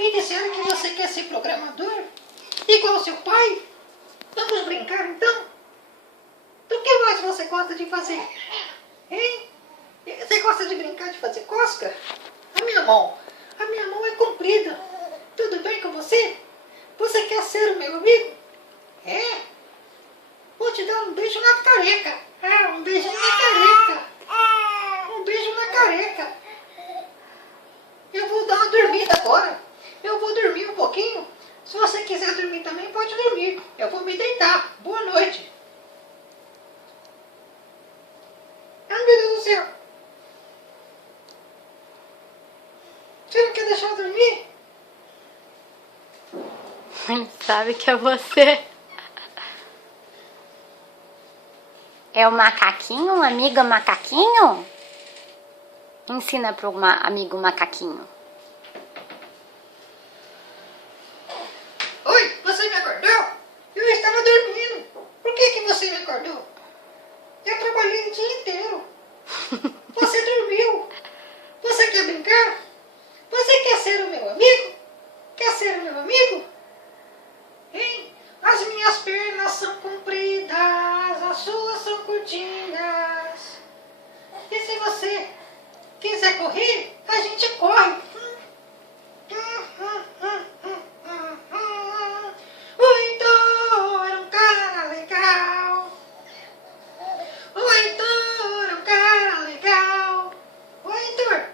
Me disseram que você quer ser programador? Igual seu pai? Vamos brincar então? O que mais você gosta de fazer? Hein? Você gosta de brincar de fazer cosca? A minha mão é comprida. Tudo bem com você? Você quer ser o meu amigo? É? Vou te dar um beijo na careca. Ah, um beijo na careca. Um beijo na careca. Eu vou dar uma dormida agora. Eu vou dormir um pouquinho. Se você quiser dormir também, pode dormir. Eu vou me deitar. Boa noite. Ai, meu Deus do céu. Você não quer deixar eu dormir? Ele sabe que é você. É o macaquinho, um amigo macaquinho? Ensina pro amigo macaquinho. Oi, você me acordou? Eu estava dormindo. Por que você me acordou? Eu trabalhei o dia inteiro. Você dormiu. Você quer brincar? Você quer ser o meu amigo? Quer ser o meu amigo? Hein? As minhas pernas são compridas, as suas são curtinhas. E se você quiser correr, a gente corre. O Heitor é um cara legal. O Heitor é um cara legal. O Heitor.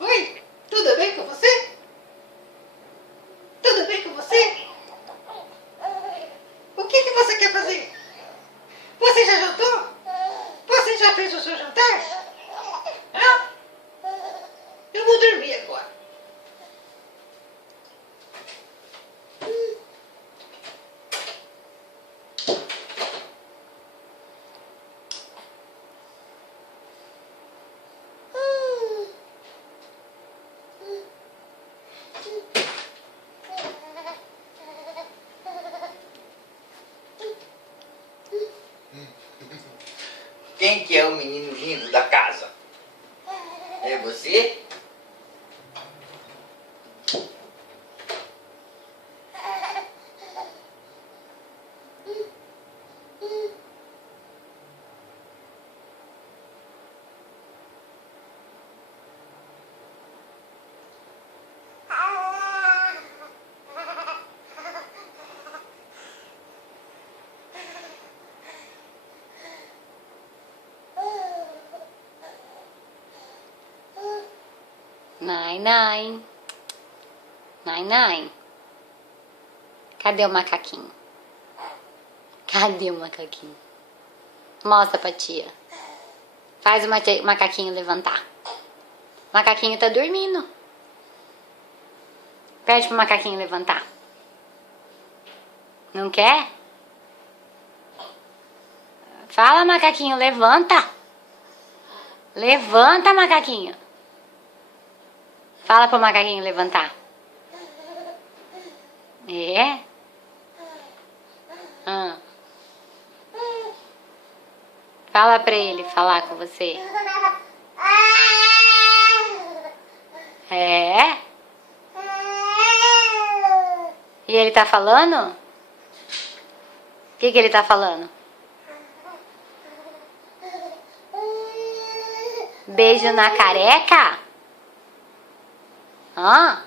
Oi, tudo bem com você? Tudo bem com você? O que você quer fazer? Você já jantou? Você já fez o seu jantar? Hã? Eu vou dormir agora. Quem que é o menino lindo da casa? É você? Nai, nai. Nai, nai. Cadê o macaquinho? Cadê o macaquinho? Mostra pra tia. Faz o macaquinho levantar. O macaquinho tá dormindo. Pede pro macaquinho levantar. Não quer? Fala, macaquinho, levanta. Levanta, macaquinho. Fala pro macaquinho levantar. É? Fala pra ele falar com você. É? E ele tá falando? O que ele tá falando? Beijo na careca? Hã?